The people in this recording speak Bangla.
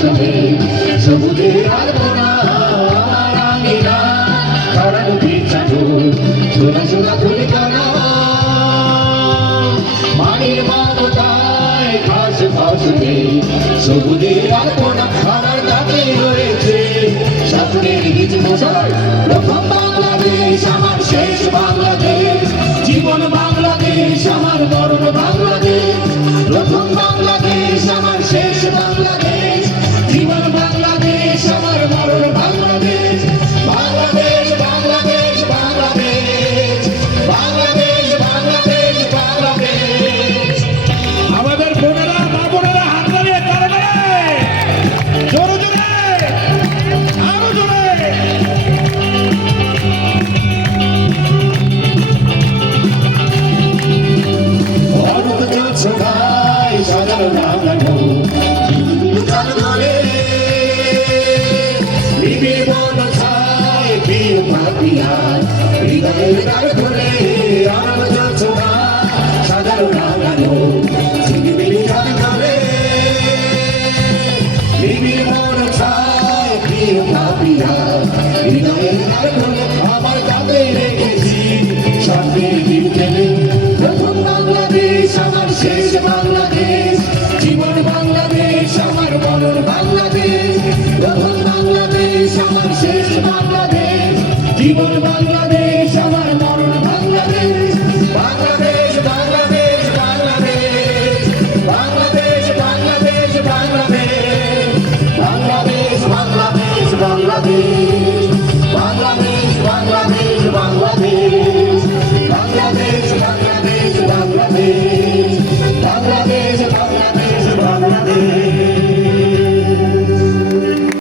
ভাষণে সবুজের আলপনা রাঙিনা তারা নদীর চাদর সোনা সোনা তুলি করা মায়ের মমতায় ঘাস ভাষণে সবুজের আলপনা আমার দাঁতে রয়েছে শাসনের বীজ মশাই প্রথম বাংলাদেশ আমার শেষ বাংলাদেশ জীবন বাংলাদেশ আমার মরণ বাংলাদেশ প্রথম বাংলাদেশ আমার শেষ বাংলাদেশ জীবন বাংলাদেশ আমার মরণ বাংলাদেশ বাংলাদেশ বাংলাদেশ বাংলাদেশ বাংলাদেশ বাংলাদেশ বাংলাদেশ আমাদের বোনেরা মা বোনেরা হাত দাঁড়িয়ে কারণে জোরে জোরে আরো জোরে অরূপ জোছনায় সাজানো রাঙানো চালু করে নিবিড় বন ছায় প্রিয় ভাবিয়ার হৃদয়ের দ্বার খুলে অরূপ জোছনায় সাজানো রাঙানো নিবিড় চালু করে নিবিড় বন ছায় প্রিয় ভাবিয়ার হৃদয়ের দ্বার খুলে আমার কাঁধে রেখেছি শান্তির কীর্তনে প্রথম বাংলাদেশ আমার শেষ বাংলাদেশ জীবন বাংলাদেশ আমার মরণ বাংলাদেশ প্রথম বাংলাদেশ আমার শেষ বাংলাদেশ জীবন বাংলাদেশ